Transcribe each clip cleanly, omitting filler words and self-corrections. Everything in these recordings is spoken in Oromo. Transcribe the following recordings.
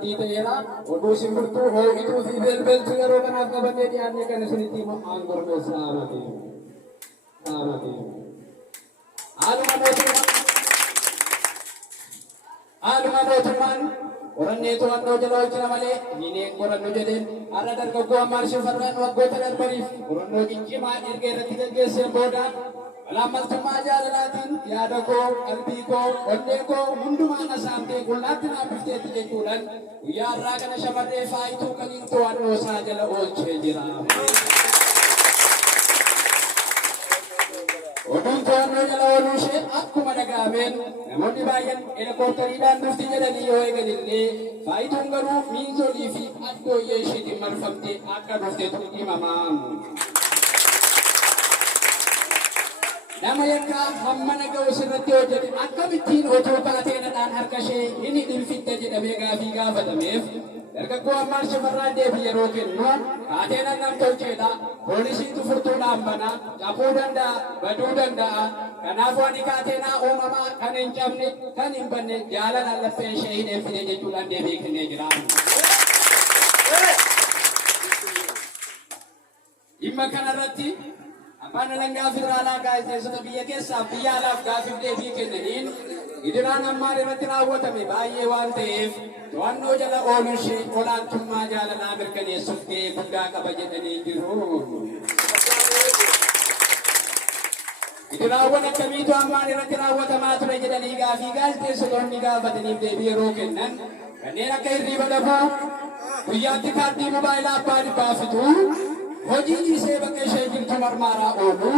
amantii ta'eera. Oduu simbirtuu hooqituu fi belbeltu yeroo kanaaf qabannee dhiyaannee kan isinitti himu aangormeessaa amate. Haaluma mootummaan qorannee to'annoo jala oolchina malee diineen qorannu jedheen har'a dargaggoo Ammaarshee Farraan waggoota darbaniif qorannoo ciccimaa erga irratti gaggeesseen booda malaamaltummaa jaalalaatiin yaada koo, qalbii koo, onnee koo hundumaa na saamtee qullaatti naafifteetti jechuudhaan guyyaa har'aa kana shamarree faayituu kaniin to'annoo isaa jala oolchee jira. Oduun to'annoo jala ooluu ishee akkuma dhaga'ameen namoonni baay'een helikooppitariidhaan dhufti jedhanii yoo eeganillee faayituun garuu miinzolii fi addooyyee isheetiin marfamtee akka dhufteetu himamaa. Nama yakkaa hamma naga'u sirratti hojjete akkamittiin otoo kaateenadhaan harka ishee inni dhilfitte jedhamee gaafii gaafatameef dargaggoo Ammaarshee Farraan deebii yeroo kennu kaateenan nam-tolcheedha. Poolisiitu furtuudhaan banaa cabuu danda'a, baduu danda'a. Kanaafuu ani kaateenaa uumamaa kan hin cabne, kan hin banne jaalalaan laphee ishee hidheeffite jechuudhaan deebii kennee jira. Dhimma kanarratti abbaan alangaa federaalaa gaazexeessota biyya keessaaf biyya alaaf gaafiif deebii kennaniin gidiraan ammaan irratti raawwatame baay'ee waan ta'eef to'annoo jala ooluu ishee olaantummaa jaalalaa mirkaneessuuf gahee guddaa qaba jedhanii jiru. Gidiraawwan akkamiitu ammaan irratti raawwatamaa ture jedhanii gaafii gaazexeessitoonni gaafataniif deebii yeroo kennan kanneen akka hirriiba dhabuu, guyyaatti kaardii mobaayilaa abbaa dhibbaa fituu, hojii dhiisee bakka ishee jirtu marmaaraa oolu,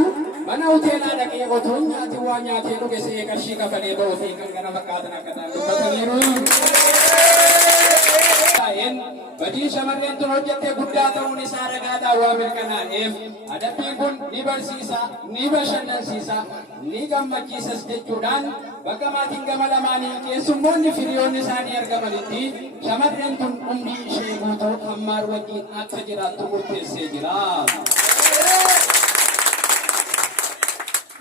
mana hoteelaa dhaqee otoo nyaati waa nyaatee dhuge se'ee qarshii kafalee ba'uu fi kan kana fakkaatan akka ta'an dubbataniiru. Badii shamarreen tun hojjettee guddaa ta'uun isaa ragaadhaan waa mirkanaa'eef adabbiin kun ni barsiisa, ni bashannansiisa, ni gammachiisas jechuudhaan bakka maatiin gama lamaanii keessummoonni firiyoonni isaanii argamanitti shamarreen tun umrii ishee guutuu hammaar wajjin akka jiraattu murteessee jira.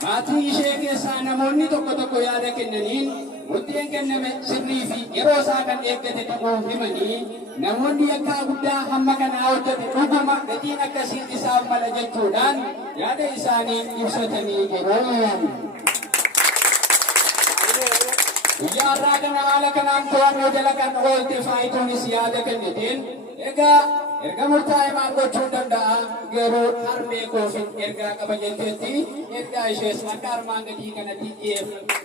Maatii ishee keessaa namoonni tokko yaada kennaniin murtiin kenname sirrii fi yeroo isaa kan eeggate ta'uu himanii namoonni yakkaa guddaa hamma kanaa hojjete dhuguma gatiin akkasiin isaaf mala jechuudhaan yaada isaanii ibsatanii jiru. Guyyaa har'aa kana haala kanaan to'annoo jala kan oolte faayituunis yaada kenniteen erga murtaa'e maal gochuu danda'a garuu harmee koofin ergaa qaba jetteetti ergaa ishees akka armaan gadii kanatti dhiyeeffate.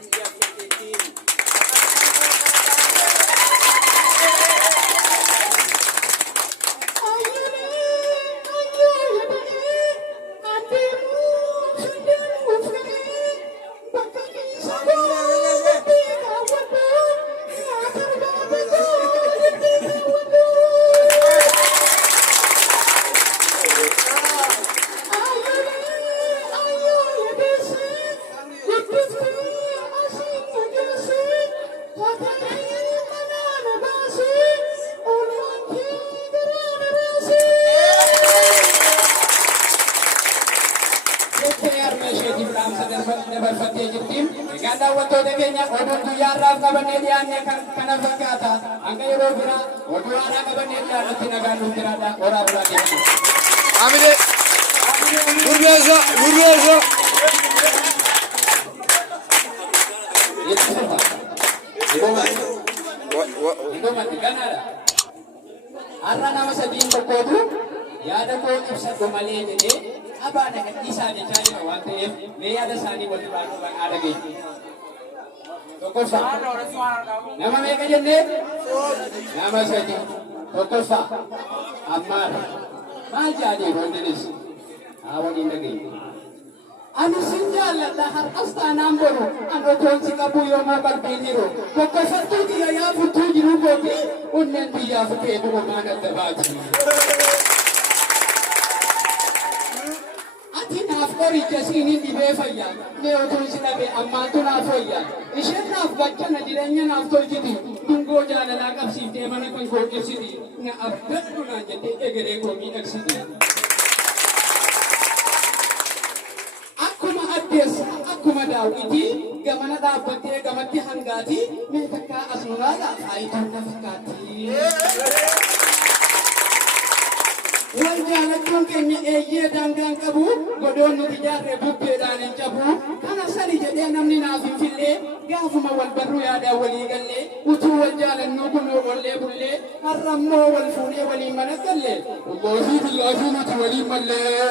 daawwattoota keenya oduu guyyaa irraaf qabannee dhiyaanne kana fakkaata. Hanga yeroo biraa oduu haaraa qabannee dhiyaannutti nagaan nuuf jiraadha. Horaa bulaa keenya. Amine. Gurbeessa. Hidhumatti ganaadha. Har'a nama sadiin tokkootu yaada koo ibsadhu malee jedhee abaa dhaqadhiisaa jechaa jira waan ta'eef mee yaada isaanii walirraa dhuban haadha geenya. Tokkoffaa nama meeqa jennee? Nama sadi. Tokkoffaa Ammaar maal jaadee boondinis haa waliin dhageenya. Ani sin jaalladha har'as taanaan boru an otoon si qabu yommuu qalbiin jiru tokkoffattuu xiyya yaafuttuu jiru gooti onneen biyyaaf ta'e dhugumaan adda baati. Ati naaf qoricha siiniin dhibee fayyaa mee otoon si dhabe ammaantu naaf fayyaa isheen naaf bakkana jireenya naaf tolchiti dungoo jaalalaa qabsiiftee mana kan koo ibsiti na abdadhu naan jettee egeree koo miidhagsiti. Akkuma daawwiti gamana dhaabbattee gamatti hangaati mee takkaa asnuuraadha faayituu na fakkaatti. Wal jaalachuun keenya eeyyee daangaan qabu godoon nuti jaarree bubbeedhaan hin cabu kana sani jedhee namni naaf hin fillee gaafuma wal barruu yaadaan walii gallee utuu wal jaalannuu kunoo ollee bullee har'ammoo wal fuunee waliin mana galle wallaahii billaahii nuti waliin mallee.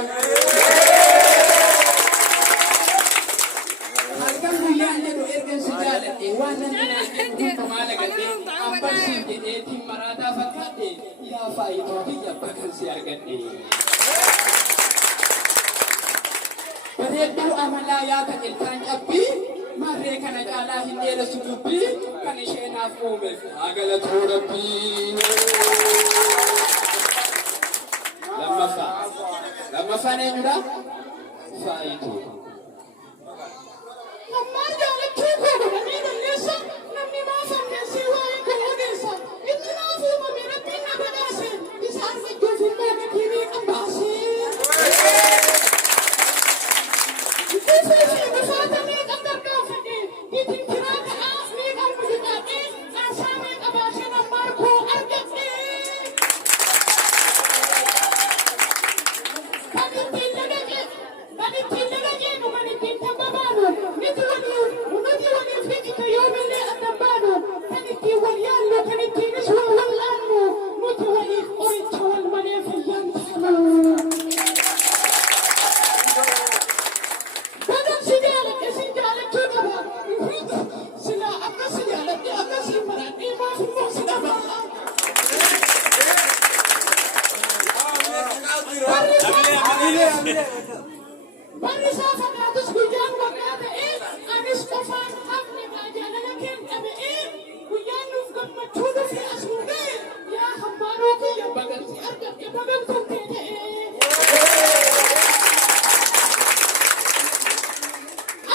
Halkan guyyaan jedhu ergansi jaaladhe waan namni naan jedhu hundumaa lagadhe ambarsiin jedheetiin maraataa fakkaadhe yaa faayituu biyya bakkan si argadhe. Bareedduu amalaa yaa kan ilkaan cabbii marree kana caalaa hin dheeressu dubbii kan ishee naaf uumeef haa galatuu rabbii. Lammaffaan eenyudha? Faayituu. Ammaan jaalachuu koo godhanii balleessa namni maaf ammeessee waa'ee koo odeessa inni naaf uumame rabbiin na badhaase isa argachuuf immoo gatii qabbaasee. Kufuufii bufaata meeqa gargaafadhe itti tiraa ta'aa meeqa mudikaadhe aasaa meeqa baasee nammaan koo argadhe. Kan ittiin lagaqee nu kan ittiin tabbabaanu nuti waliif hiikita yoomillee addan baanu kan ittiin wal yaallu kan ittiinis wal wal'aannu nuti waliif qoricha wal malee fayyaan taanu. Badan si jaaladhe si jaalachuu qaba silaa akka si jaaladhe akka si maradhee maaf immoo si dhaba. Barri isaa fakaatus guyyaan waggaa ta'ee anis qofaan hafne jaalala keen dhabee guyyaan nuuf gammachuu dhufe as nu ga'e yaa hambaanoo kiyya bagansi argadhe bagantuun kee ta'ee.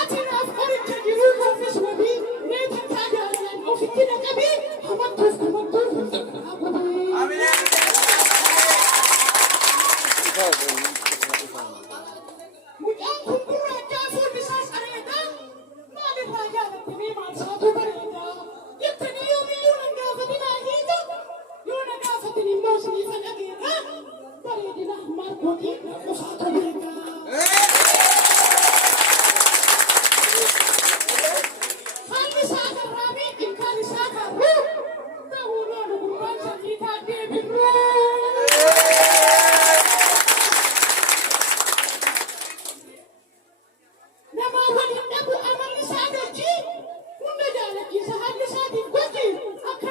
Ati naaf qoricha jiruu koofis wabii mee takkaa jaalalaan ofitti naqabii hamattuuf kumattuuf hunda kanaa godhee. Mucaan kun gurraachaa fuulli isaas areedaa maalirraa jaalattanii maal isaatu bareedaa jettanii yoomiyyuu nan gaafatinaa hiita yoo na gaafatin immoo siniifa dhageeraa bareedina hammaan kootii qofaatu beekaa. Haalli isaa garraamii ilkaan isaa kaarruu ta'uu loolu gurbaan sadii taatee birruu. Nama waliin dhabu amalli isaa gajjii hunda jaalachiisa haalli isaatiif gochi akka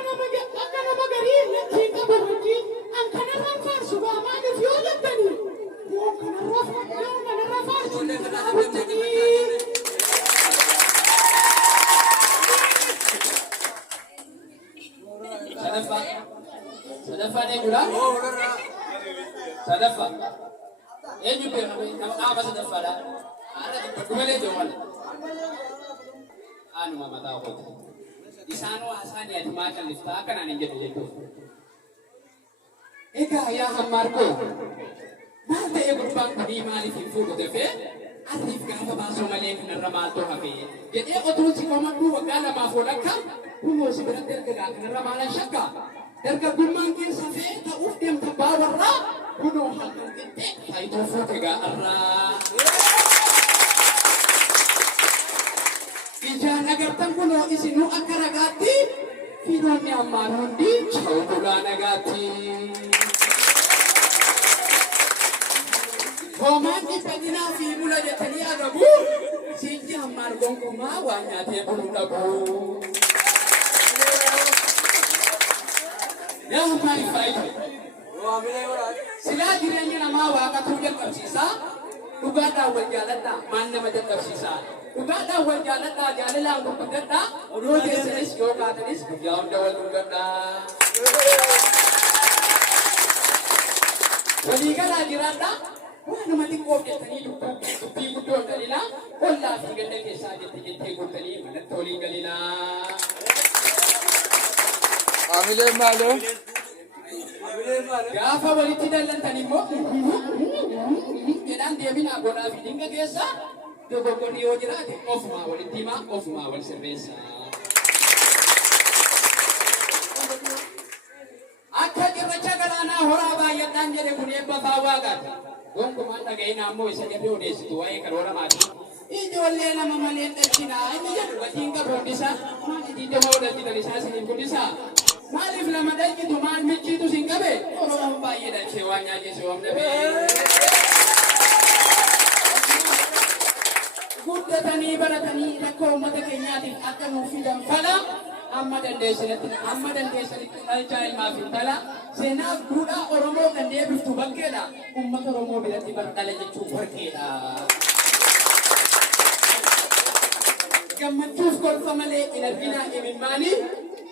nama garii lakkiin qabu hojii an kanarraan faarsu baamaaniif yoo jettanii yoo kanarraa faarsu kanaa hojjetanii. Sadaffaan eenyudha? Sadaffaa eenyu beekame nama dhaaba sadaffaadha. Dumalee jawwala anuma mataa kooti isaanuu haasaan yaadi maa kalliftaa akkanaan hin jedhu jechuudha. Egaa yaa hammaarkoo maal ta'ee gurbaan kunii maaliif hin fuudhu tefee arriif gaafa baasoo malee kanarra maaltu hafee jedhee otuun si qomadhuu waggaa lamaaf walakka kunoo si biratti erga kanarra maalan shakka dargaggummaan keessa fee ta'uuf deemta baawarraa kunoo halkan xiqqee faayituu fuute gaa'arraa. Ijaan agartan kunoo isinuu akka ragaatti firoonni ammaan hundi chawulaa nagaatti. Hoomaan dhibbadinaa fi bula jettanii agabu siinji hammaan gonkumaa waa nyaatee buluu dhabu. Yaa hammaan faayidaa. Silaa jireenya namaa waaqatu jalqabsiisaa dhugaadhaan wal jaaladhaa maal nama jalqabsiisaa. Dhugaadhaan wal jaaladhaa jaalalaan gurguddadhaa yoo teessanis yoo kaatanis guyyaa hunda wal gurguddadhaa. Waliigalaa jiraadhaa waanuma xiqqoof jettanii dubbii guddoon galinaa ollaa fi ganda keessaa jettee guuttanii manatti waliin galinaa. Amileen maaloo? Gaafa walitti dallantan immoo jedhaan deebinaa godhaa fi dinga keessa dogoggorri yoo jiraate ofumaa walitti himaa ofumaa wal sirreessa. Akka cirracha galaanaa horaa baay'adhaan jedhe kun eebba faawwaaqaati. Gonkumaan dhaga'ina ammoo isa jedhee odeessitu waa'ee karoora maatii. Ijoollee nama malee dhalchinaa inni jedhu gatiin qabu hundisaa maal itti moo dhalchitan isaa isiniif hundisaa maaliif lama dhalchitu maal michiitu sin qabe oromoon baay'ee dhalchee waan nyaachise waan dhabee. Guddatanii baratanii rakkoo uummata keenyaatiif akka nuuf fidan fala amma dandeessanitti dhalchaa ilmaaf intala seenaaf duudhaa Oromoo kan deebiftu bakkeedha. Uummata Oromoo biratti dhala jechuun warqeedha. Gammachuuf kolfa malee hin arginaa imimmaanii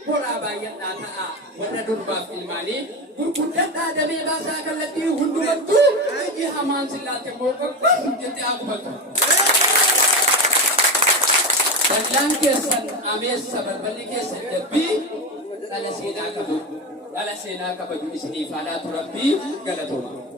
horaa baay'adhaa ta'a warra durbaaf ilmaanii gurguddadhaa damee baasaa kallattii hundumattuu iji hamaan sillaate immoo jettee haa qubatu. Dallaan keessan ameessa balballi keessan dabbii dhala seenaa qabu. Dhala seenaa kabaju isiniif haadhaa turabbii galatooma.